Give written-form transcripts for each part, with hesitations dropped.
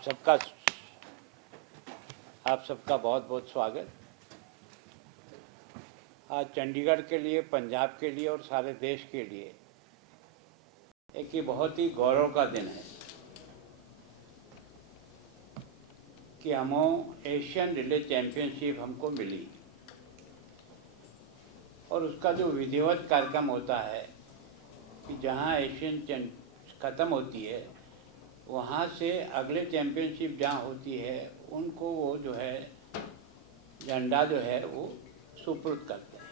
आप सबका बहुत बहुत स्वागत। आज चंडीगढ़ के लिए, पंजाब के लिए और सारे देश के लिए एक ये बहुत ही गौरव का दिन है कि एशियन रिले चैम्पियनशिप हमको मिली और उसका जो विधिवत कार्यक्रम होता है कि जहां एशियन ख़त्म होती है वहाँ से अगले चैम्पियनशिप जहाँ होती है उनको वो जो है झंडा जो है वो सुपुर्द करते हैं।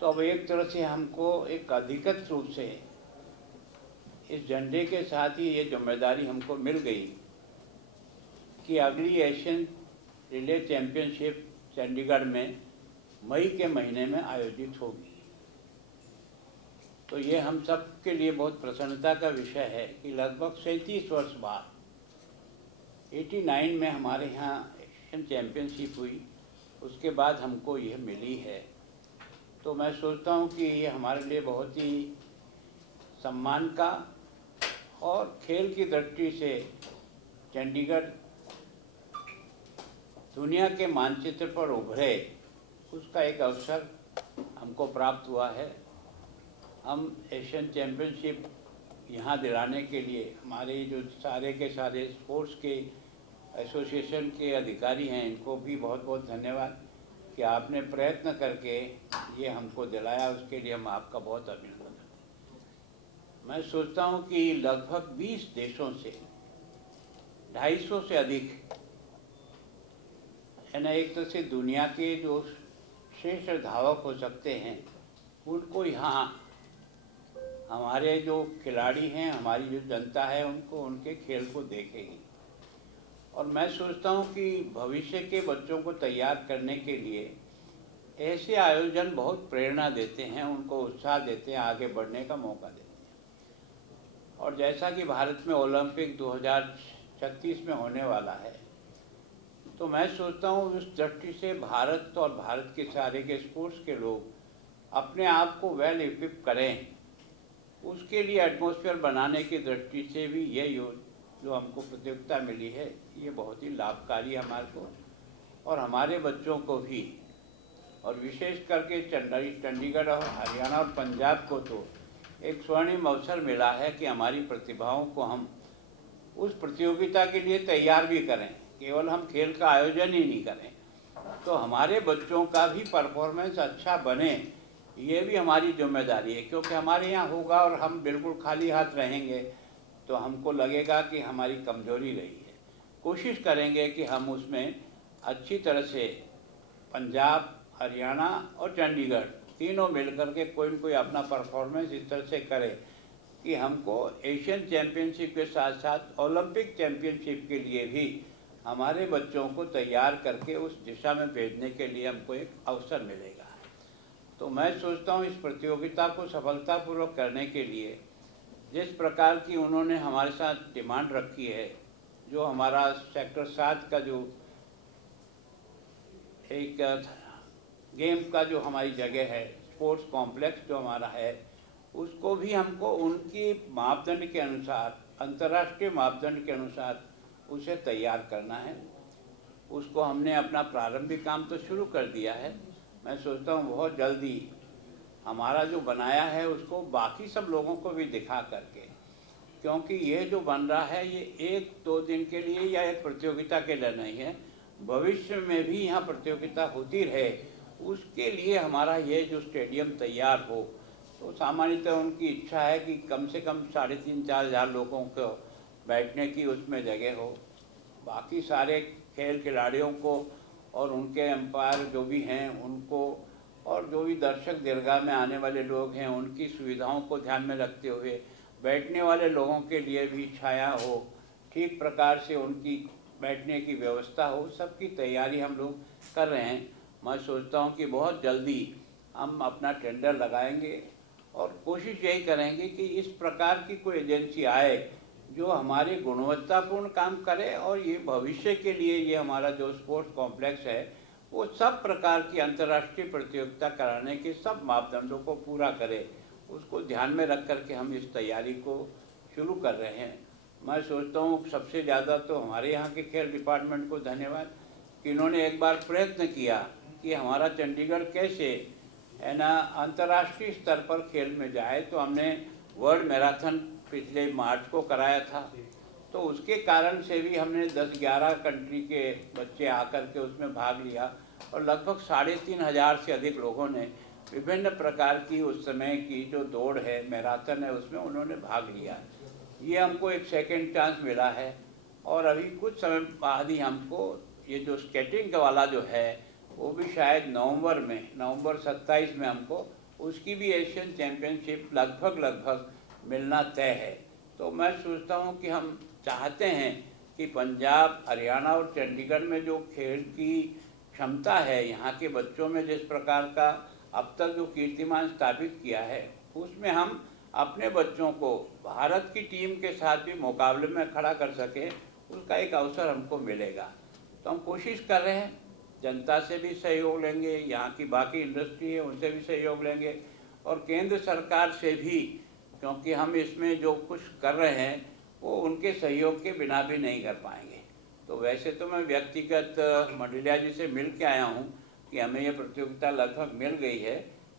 तो अब एक तरह से हमको एक अधिकृत रूप से इस झंडे के साथ ही ये जिम्मेदारी हमको मिल गई कि अगली एशियन रिले चैम्पियनशिप चंडीगढ़ में मई के महीने में आयोजित होगी। तो ये हम सब के लिए बहुत प्रसन्नता का विषय है कि लगभग 37 वर्ष बाद 89 में हमारे यहाँ एशियन चैम्पियनशिप हुई, उसके बाद हमको यह मिली है। तो मैं सोचता हूँ कि ये हमारे लिए बहुत ही सम्मान का और खेल की दृष्टि से चंडीगढ़ दुनिया के मानचित्र पर उभरे उसका एक अवसर हमको प्राप्त हुआ है। हम एशियन चैम्पियनशिप यहाँ दिलाने के लिए हमारे जो सारे के सारे स्पोर्ट्स के एसोसिएशन के अधिकारी हैं, इनको भी बहुत बहुत धन्यवाद कि आपने प्रयत्न करके ये हमको दिलाया, उसके लिए हम आपका बहुत अभिनंदन करते हैं। मैं सोचता हूँ कि लगभग 20 देशों से 250 से अधिक यानी एक तरह से दुनिया के जो श्रेष्ठ धावक हो सकते हैं उनको यहाँ हमारे जो खिलाड़ी हैं, हमारी जो जनता है, उनको उनके खेल को देखेगी। और मैं सोचता हूँ कि भविष्य के बच्चों को तैयार करने के लिए ऐसे आयोजन बहुत प्रेरणा देते हैं, उनको उत्साह देते हैं, आगे बढ़ने का मौका देते हैं। और जैसा कि भारत में ओलंपिक 2036 में होने वाला है, तो मैं सोचता हूँ उस दृष्टि से भारत और भारत के सारे के स्पोर्ट्स के लोग अपने आप को वेल इक्विप करें, उसके लिए एटमॉस्फेयर बनाने की दृष्टि से भी ये जो हमको प्रतियोगिता मिली है ये बहुत ही लाभकारी है हमारे को और हमारे बच्चों को भी। और विशेष करके चंडीगढ़ और हरियाणा और पंजाब को तो एक स्वर्णिम अवसर मिला है कि हमारी प्रतिभाओं को हम उस प्रतियोगिता के लिए तैयार भी करें, केवल हम खेल का आयोजन ही नहीं करें तो हमारे बच्चों का भी परफॉर्मेंस अच्छा बने, ये भी हमारी जिम्मेदारी है। क्योंकि हमारे यहाँ होगा और हम बिल्कुल खाली हाथ रहेंगे तो हमको लगेगा कि हमारी कमजोरी रही है। कोशिश करेंगे कि हम उसमें अच्छी तरह से पंजाब, हरियाणा और चंडीगढ़ तीनों मिलकर के कोई न कोई अपना परफॉर्मेंस इस तरह से करे कि हमको एशियन चैम्पियनशिप के साथ साथ ओलंपिक चैम्पियनशिप के लिए भी हमारे बच्चों को तैयार करके उस दिशा में भेजने के लिए हमको एक अवसर मिलेगा। तो मैं सोचता हूँ इस प्रतियोगिता को सफलतापूर्वक करने के लिए जिस प्रकार की उन्होंने हमारे साथ डिमांड रखी है, जो हमारा सेक्टर 7 का जो एक गेम का जो हमारी जगह है, स्पोर्ट्स कॉम्प्लेक्स जो हमारा है, उसको भी हमको उनकी मापदंड के अनुसार, अंतर्राष्ट्रीय मापदंड के अनुसार उसे तैयार करना है। उसको हमने अपना प्रारंभिक काम तो शुरू कर दिया है। मैं सोचता हूँ बहुत जल्दी हमारा जो बनाया है उसको बाकी सब लोगों को भी दिखा करके, क्योंकि ये जो बन रहा है ये 1-2 दिन के लिए या एक प्रतियोगिता के लिए नहीं है, भविष्य में भी यहाँ प्रतियोगिता होती रहे उसके लिए हमारा ये जो स्टेडियम तैयार हो। तो सामान्यतः उनकी इच्छा है कि कम से कम 3,500-4 हज़ार लोगों को बैठने की उसमें जगह हो, बाकी सारे खेल खिलाड़ियों को और उनके एम्पायर जो भी हैं उनको और जो भी दर्शक दीर्घा में आने वाले लोग हैं उनकी सुविधाओं को ध्यान में रखते हुए बैठने वाले लोगों के लिए भी छाया हो, ठीक प्रकार से उनकी बैठने की व्यवस्था हो, सबकी तैयारी हम लोग कर रहे हैं। मैं सोचता हूं कि बहुत जल्दी हम अपना टेंडर लगाएंगे और कोशिश यही करेंगे कि इस प्रकार की कोई एजेंसी आए जो हमारे गुणवत्तापूर्ण काम करे और ये भविष्य के लिए ये हमारा जो स्पोर्ट्स कॉम्प्लेक्स है वो सब प्रकार की अंतर्राष्ट्रीय प्रतियोगिता कराने के सब मापदंडों को पूरा करे, उसको ध्यान में रख कर के हम इस तैयारी को शुरू कर रहे हैं। मैं सोचता हूँ सबसे ज़्यादा तो हमारे यहाँ के खेल डिपार्टमेंट को धन्यवाद कि इन्होंने एक बार प्रयत्न किया कि हमारा चंडीगढ़ कैसे है ना अंतर्राष्ट्रीय स्तर पर खेल में जाए। तो हमने वर्ल्ड मैराथन पिछले मार्च को कराया था, तो उसके कारण से भी हमने 10-11 कंट्री के बच्चे आकर के उसमें भाग लिया और लगभग 3,500 से अधिक लोगों ने विभिन्न प्रकार की उस समय की जो दौड़ है, मैराथन है, उसमें उन्होंने भाग लिया। ये हमको एक सेकंड चांस मिला है और अभी कुछ समय बाद ही हमको ये जो स्केटिंग वाला जो है वो भी शायद नवंबर 27 में हमको उसकी भी एशियन चैम्पियनशिप लगभग मिलना तय है। तो मैं सोचता हूँ कि हम चाहते हैं कि पंजाब, हरियाणा और चंडीगढ़ में जो खेल की क्षमता है, यहाँ के बच्चों में जिस प्रकार का अब तक जो कीर्तिमान स्थापित किया है, उसमें हम अपने बच्चों को भारत की टीम के साथ भी मुकाबले में खड़ा कर सकें, उसका एक अवसर हमको मिलेगा। तो हम कोशिश कर रहे हैं, जनता से भी सहयोग लेंगे, यहाँ की बाकी इंडस्ट्री है उनसे भी सहयोग लेंगे और केंद्र सरकार से भी, क्योंकि हम इसमें जो कुछ कर रहे हैं वो उनके सहयोग के बिना भी नहीं कर पाएंगे। तो वैसे तो मैं व्यक्तिगत मंडलिया जी से मिल के आया हूँ कि हमें ये प्रतियोगिता लगभग मिल गई है,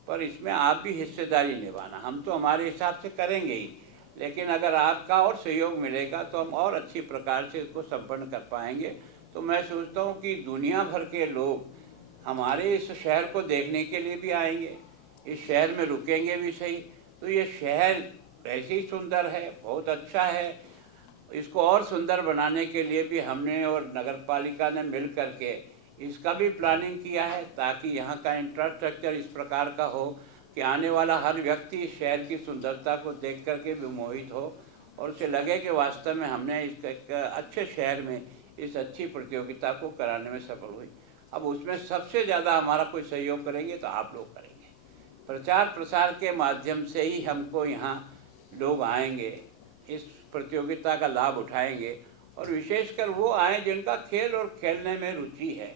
पर इसमें आप भी हिस्सेदारी निभाना। हम तो हमारे हिसाब से करेंगे ही, लेकिन अगर आपका और सहयोग मिलेगा तो हम और अच्छी प्रकार से इसको संपन्न कर पाएंगे। तो मैं सोचता हूँ कि दुनिया भर के लोग हमारे इस शहर को देखने के लिए भी आएंगे, इस शहर में रुकेंगे भी सही। तो ये शहर वैसे ही सुंदर है, बहुत अच्छा है। इसको और सुंदर बनाने के लिए भी हमने और नगर पालिका ने मिल करके इसका भी प्लानिंग किया है, ताकि यहाँ का इंफ्रास्ट्रक्चर इस प्रकार का हो कि आने वाला हर व्यक्ति इस शहर की सुंदरता को देख करके भी मोहित हो और उसे लगे कि वास्तव में हमने एक अच्छे शहर में इस अच्छी प्रतियोगिता को कराने में सफल हुई। अब उसमें सबसे ज़्यादा हमारा कोई सहयोग करेंगे तो आप लोग करेंगे। प्रचार प्रसार के माध्यम से ही हमको यहाँ लोग आएंगे, इस प्रतियोगिता का लाभ उठाएंगे और विशेषकर वो आए जिनका खेल और खेलने में रुचि है,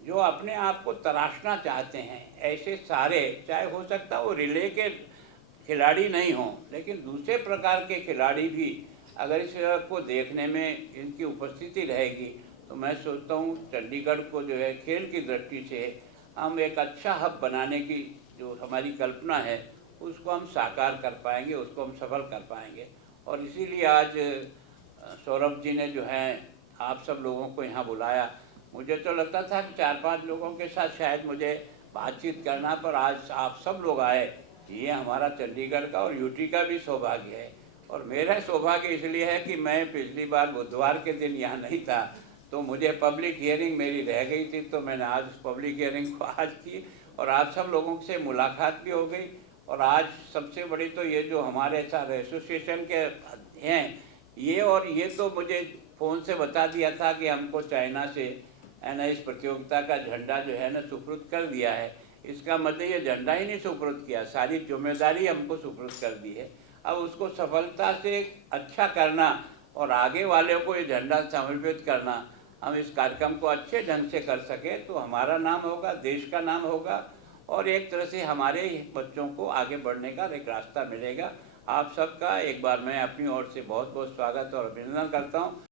जो अपने आप को तराशना चाहते हैं। ऐसे सारे, चाहे हो सकता वो रिले के खिलाड़ी नहीं हों, लेकिन दूसरे प्रकार के खिलाड़ी भी अगर इस को देखने में इनकी उपस्थिति रहेगी तो मैं सोचता हूँ चंडीगढ़ को जो है खेल की दृष्टि से हम एक अच्छा हब बनाने की जो हमारी कल्पना है उसको हम साकार कर पाएंगे, उसको हम सफल कर पाएंगे। और इसीलिए आज सौरभ जी ने जो है आप सब लोगों को यहाँ बुलाया। मुझे तो लगता था कि 4-5 लोगों के साथ शायद मुझे बातचीत करना, पर आज आप सब लोग आए। ये हमारा चंडीगढ़ का और यूटी का भी सौभाग्य है। और मेरा सौभाग्य इसलिए है कि मैं पिछली बार बुधवार के दिन यहाँ नहीं था, तो मुझे पब्लिक हियरिंग मेरी रह गई थी, तो मैंने आज पब्लिक हियरिंग को आज की और आप सब लोगों से मुलाकात भी हो गई। और आज सबसे बड़ी तो ये जो हमारे साथ एसोसिएशन के हैं ये, और ये तो मुझे फ़ोन से बता दिया था कि हमको चाइना से है ना इस प्रतियोगिता का झंडा जो है ना सुपुर्द कर दिया है। इसका मतलब ये झंडा ही नहीं सुपुर्द किया, सारी जिम्मेदारी हमको सुपुर्द कर दी है। अब उसको सफलता से अच्छा करना और आगे वाले को ये झंडा समर्पित करना, हम इस कार्यक्रम को अच्छे ढंग से कर सके तो हमारा नाम होगा, देश का नाम होगा और एक तरह से हमारे बच्चों को आगे बढ़ने का एक रास्ता मिलेगा। आप सबका एक बार मैं अपनी ओर से बहुत बहुत स्वागत और अभिनंदन करता हूँ।